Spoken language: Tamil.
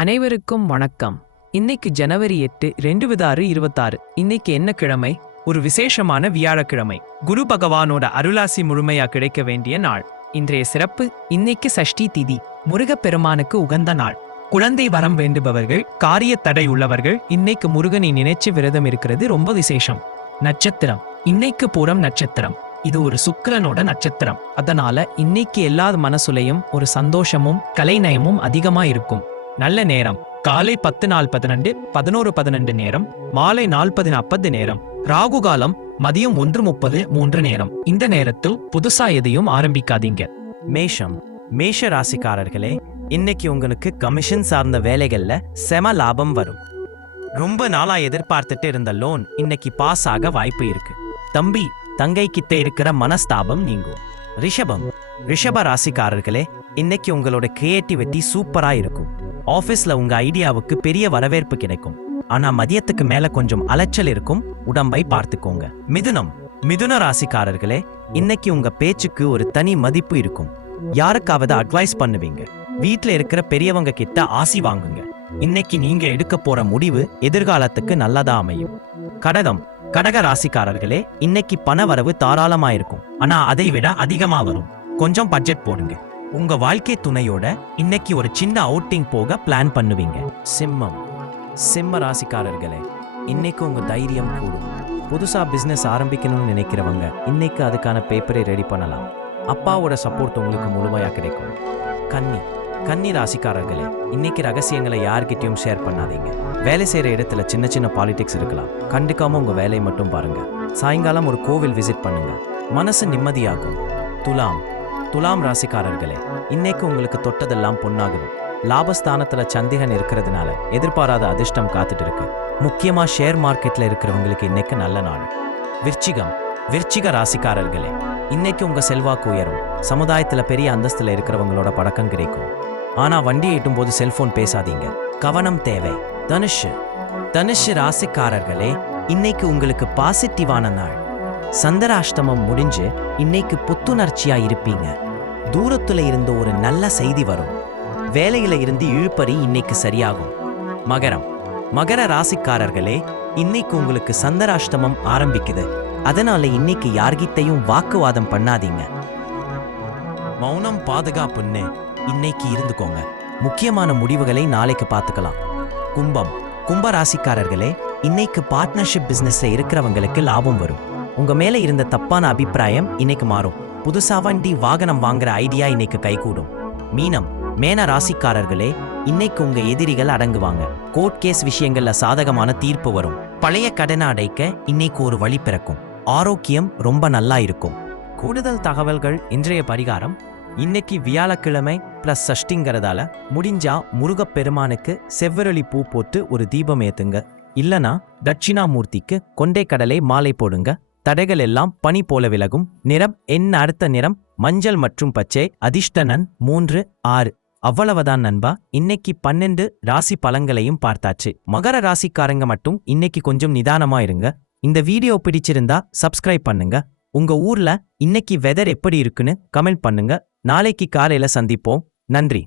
அனைவருக்கும் வணக்கம். இன்னைக்கு ஜனவரி 8 2026. இன்னைக்கு என்ன கிழமை? ஒரு விசேஷமான வியாழக்கிழமை. குரு பகவானோட அருளாசி முழுமையா கிடைக்க வேண்டிய நாள். இன்றைய சிறப்பு, இன்னைக்கு சஷ்டி திதி, முருகப்பெருமானுக்கு உகந்த நாள். குழந்தை வரம் வேண்டுபவர்கள், காரிய தடை உள்ளவர்கள் இன்னைக்கு முருகனை நினைச்சு விரதம் இருக்கிறது ரொம்ப விசேஷம். நட்சத்திரம், இன்னைக்கு பூரம் நட்சத்திரம். இது ஒரு சுக்கிரனோட நட்சத்திரம். அதனால இன்னைக்கு எல்லா மனசுலையும் ஒரு சந்தோஷமும் கலைநயமும் அதிகமா இருக்கும். நல்ல நேரம் காலை 10:42 11:12 நேரம், மாலை 4:40 நேரம். ராகு காலம் மதியம் 1:30 3 நேரம். இந்த நேரத்தில் புதுசா எதையும் ஆரம்பிக்காதீங்க. மேஷம், மேஷ ராசிக்காரர்களே, இன்னைக்கு உங்களுக்கு கமிஷன் சார்ந்த வேலைகள்ல செம லாபம் வரும். ரொம்ப நாளா எதிர்பார்த்துட்டு இருந்த லோன் இன்னைக்கு பாஸ் ஆக வாய்ப்பு இருக்கு. தம்பி தங்கை கிட்ட இருக்கிற மனஸ்தாபம் நீங்கும். ரிஷபம், ரிஷப ராசிக்காரர்களே, இன்னைக்கு உங்களோட கிரியேட்டிவிட்டி சூப்பரா இருக்கும். ஆபீஸ்ல உங்க ஐடியாவுக்கு பெரிய வரவேற்பு கிடைக்கும். ஆனா மதியத்துக்கு மேல கொஞ்சம் அலைச்சல் இருக்கும், உடம்பை பார்த்துக்கோங்க. மிதுனம், மிதுன ராசிக்காரர்களே, இன்னைக்கு உங்க பேச்சுக்கு ஒரு தனி மதிப்பு இருக்கும். யாருக்காவது அட்வைஸ் பண்ணுவீங்க. வீட்டுல இருக்கிற பெரியவங்க கிட்ட ஆசி வாங்குங்க. இன்னைக்கு நீங்க எடுக்க போற முடிவு எதிர்காலத்துக்கு நல்லதா அமையும். கடகம், கடக ராசிக்காரர்களே, இன்னைக்கு பண வரவு தாராளமா இருக்கும். ஆனா அதை விட அதிகமா வரும். கொஞ்சம் பட்ஜெட் போடுங்க. உங்க வாழ்க்கை துணையோட இன்னைக்கு ஒரு சின்ன அவுட்டிங் போக பிளான் பண்ணுவீங்க. சிம்மம், சிம்ம ராசிக்காரர்களே, இன்னைக்கு உங்க தைரியம் கூடும். புதுசா பிசினஸ் ஆரம்பிக்கணும்னு நினைக்கிறவங்க இன்னைக்கு அதுக்கான பேப்பரை ரெடி பண்ணலாம். அப்பாவோட சப்போர்ட் உங்களுக்கு முழுமையா கிடைக்கும். கன்னி, கன்னி ராசிக்காரர்களே, இன்னைக்கு ரகசியங்களை யார்கிட்டயும் ஷேர் பண்ணாதீங்க. வேலை செய்யற இடத்துல சின்ன சின்ன பாலிடிக்ஸ் இருக்கலாம். கண்டுக்காம உங்க வேலையை மட்டும் பாருங்க. சாயங்காலம் ஒரு கோவில் விசிட் பண்ணுங்க, மனசு நிம்மதியாகும். துலாம், துலாம் ராசிக்காரர்களே, இன்னைக்கு உங்களுக்கு தொட்டதெல்லாம் பொன்னாகும். லாபஸ்தானத்துல சந்திரன் இருக்கிறதுனால எதிர்பாராத அதிர்ஷ்டம் காத்துட்டு இருக்கு. முக்கியமா ஷேர் மார்க்கெட்ல இருக்கிறவங்களுக்கு இன்னைக்கு நல்ல நாள். விருச்சிகம், விருச்சிக ராசிக்காரர்களே, இன்னைக்கு உங்க செல்வாக்கு உயரும். சமுதாயத்துல பெரிய அந்தஸ்துல இருக்கிறவங்களோட பழக்கம் கிடைக்கும். ஆனா வண்டி எட்டும் போது செல்போன் பேசாதீங்க, கவனம் தேவை. தனுஷு, தனுஷு ராசிக்காரர்களே, இன்னைக்கு உங்களுக்கு பாசிட்டிவான நாள். சந்திராஷ்டமம் முடிஞ்சு இன்னைக்கு புத்துணர்ச்சியா இருப்பீங்க. தூரத்துல இருந்து ஒரு நல்ல செய்தி வரும். வேலையில இருந்து இழுப்பறி இன்னைக்கு சரியாகும். மகரம், மகர ராசிக்காரர்களே, இன்னைக்கு உங்களுக்கு சந்திராஷ்டமம் ஆரம்பிக்குது. அதனால இன்னைக்கு யார்கிட்டையும் வாக்குவாதம் பண்ணாதீங்க. மௌனம் பாதுகாப்புன்னு இன்னைக்கு இருந்துக்கோங்க. முக்கியமான முடிவுகளை நாளைக்கு பார்த்துக்கலாம். கும்பம், கும்ப ராசிக்காரர்களே, இன்னைக்கு பார்ட்னர்ஷிப் பிசினஸ்ல இருக்கிறவங்களுக்கு லாபம் வரும். உங்க மேல இருந்த தப்பான அபிப்பிராயம் இன்னைக்கு மாறும். புதுசா வண்டி வாகனம் வாங்குற ஐடியா இன்னைக்கு கைகூடும். மீனம், மேன ராசிக்காரர்களே, இன்னைக்கு உங்க எதிரிகள் அடங்குவாங்க. கோர்ட் கேஸ் விஷயங்கள்ல சாதகமான தீர்ப்பு வரும். பழைய கடனை அடைக்க இன்னைக்கு ஒரு வழி பிறக்கும். ஆரோக்கியம் ரொம்ப நல்லா இருக்கும். கூடுதல் தகவல்கள், இன்றைய பரிகாரம். இன்னைக்கு வியாழக்கிழமை பிளஸ் சஷ்டிங்கிறதால முடிஞ்சா முருகப்பெருமானுக்கு செவ்வரளி பூ போட்டு ஒரு தீபம் ஏத்துங்க. இல்லனா தட்சிணாமூர்த்திக்கு கொண்டை கடலை மாலை போடுங்க. தடைகள் எல்லாம் பனி போல விலகும். நிறம் என்ன? அடுத்த நிறம் மஞ்சள் மற்றும் பச்சை. அதிர்ஷ்டனன் 3 6. அவ்வளவுதான் நண்பா. இன்னைக்கு 12 ராசி பலன்களையும் பார்த்தாச்சு. மகர ராசிக்காரங்க மட்டும் இன்னைக்கு கொஞ்சம் நிதானமா இருங்க. இந்த வீடியோ பிடிச்சிருந்தா சப்ஸ்கிரைப் பண்ணுங்க. உங்க ஊர்ல இன்னைக்கு வெதர் எப்படி இருக்குன்னு கமெண்ட் பண்ணுங்க. நாளைக்கு காலையில சந்திப்போம். நன்றி.